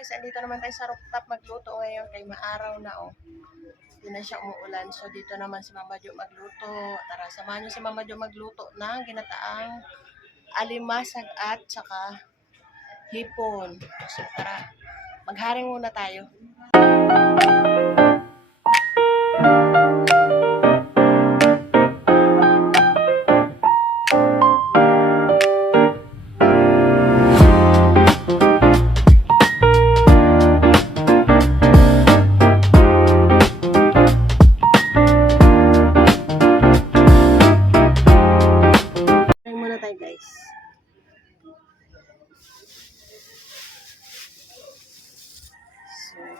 guys, andito naman tayo sa rooftop magluto ngayon kay maaraw na oh. Hindi na siya umuulan. So dito naman si Mama Jo magluto. Tara, samahan niyo si Mama Jo magluto ng ginataang alimasag at saka hipon. So tara, magharing muna tayo.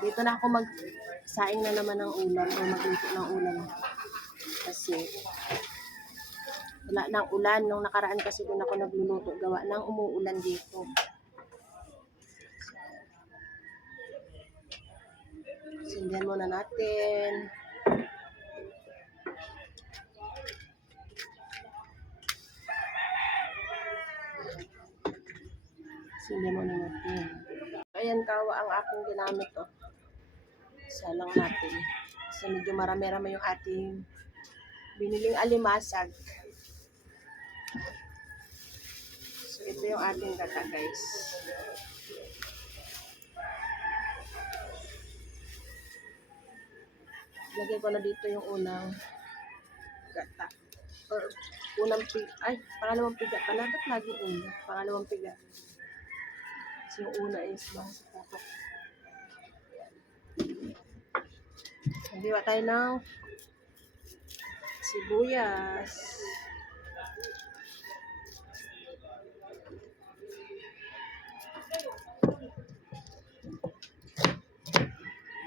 Dito na ako magsaing na naman ng ulam o magluto ng ulam. Kasi wala nang ulan. Nung nakaraan kasi doon ako nagluluto. Gawa nang umuulan dito. Sindihan muna natin. Sindihan muna natin. Ayan kawa ang aking ginamit oh. Salang natin. Kasi medyo marami-rami yung ating biniling alimasag. So ito yung ating gata guys. Lagay ko na dito yung unang gata. Or unang piga. Ay, pangalawang piga pala. Ba't lagi una? Pangalawang piga. So yung una is mga sa tatok. Nagdiwa tayo ng sibuyas.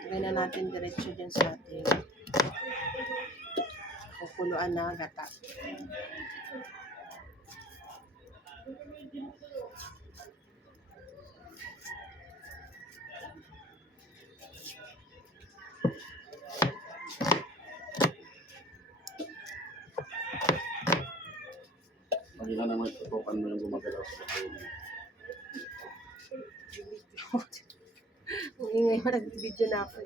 Lagay na natin diretso dyan sa ating kukuluan na gata. Pagila naman tutukan mo yung gumagalaw sa phone. Ang ingay mo, nag-video na ako.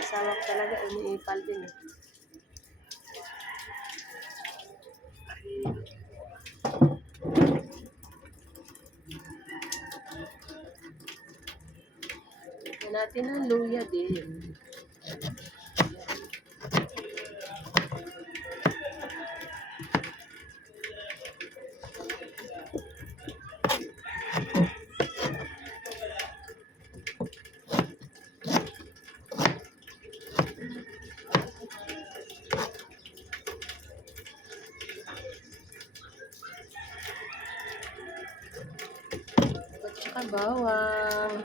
Kasama ko talaga, iniipal din eh. Ito natin ang luya din. Bawang.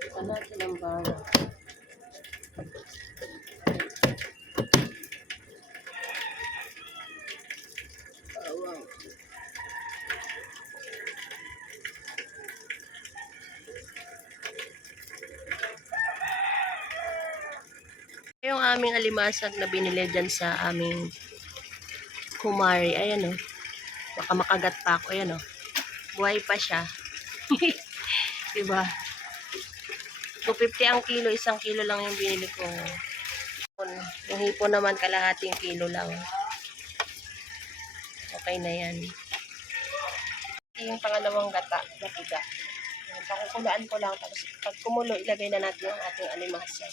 Ito natin ang bawang. Bawang. Yung aming alimasag na binili dyan sa aming kumari. Ayan o. Baka makagat pa ako. Ayan o. Buhay pa siya. Diba? 250 ang kilo. 1 kilo lang yung binili ko. Yung hipon naman kalahating kilo lang. Okay na yan. Yung pangalawang gata na piga. Pakukulaan ko lang. Tapos pag kumulo, ilagay na natin yung ating alimasag.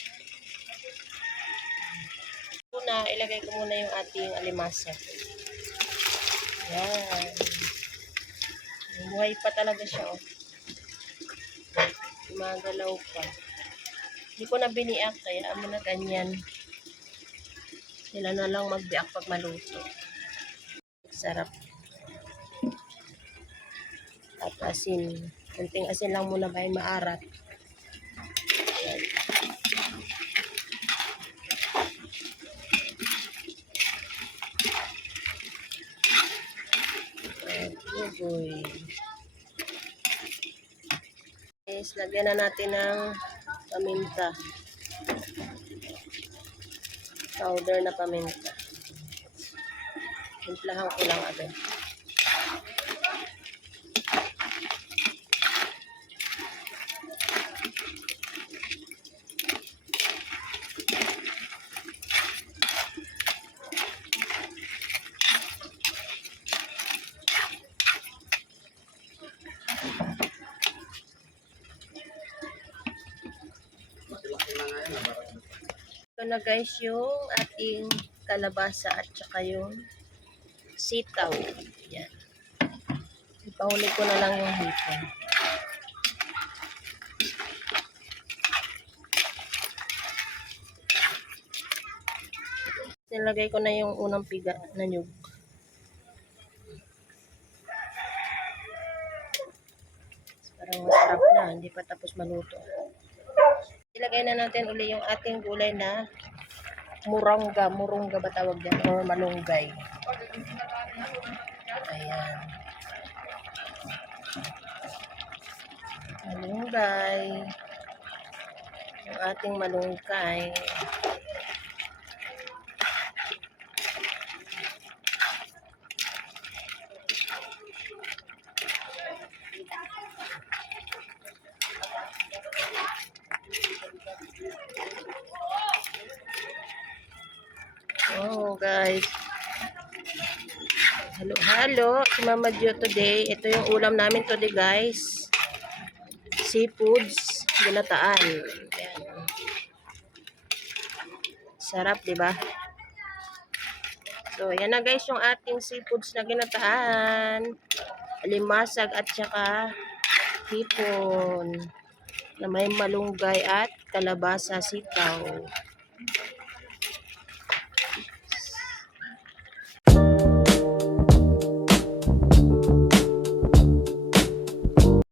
Una, ilagay ko muna yung ating alimasag. Yan. Buhay pa talaga siya, oh. Gumagalaw pa. Hindi ko na biniak, kaya amo na ganyan. Sila na lang magbiak pag maluto. Sarap. At asin. Kunting asin lang muna ba yung maarat. Yan. Boy. Guys, lagyan na natin ng paminta. Powder na paminta. Timplahan ko lang agad. na guys yung ating kalabasa at saka yung sitaw. Yan. Ipahuli ko na lang yung hipon. Nilagay ko na yung unang piga na nyug. Parang masarap na, hindi pa tapos maluto. Ilagay na natin uli yung ating gulay na murungga ba tawag dyan? Or malunggay. Ayan. Malunggay. Yung ating malunggay. Oh, guys. Halo, si Mama Jo today. Ito yung ulam namin today, guys. Seafoods, ginataan. Ayan. Sarap, di ba? So, yan na guys yung ating seafoods na ginataan. Alimasag at saka hipon na may malunggay at kalabasa sitaw.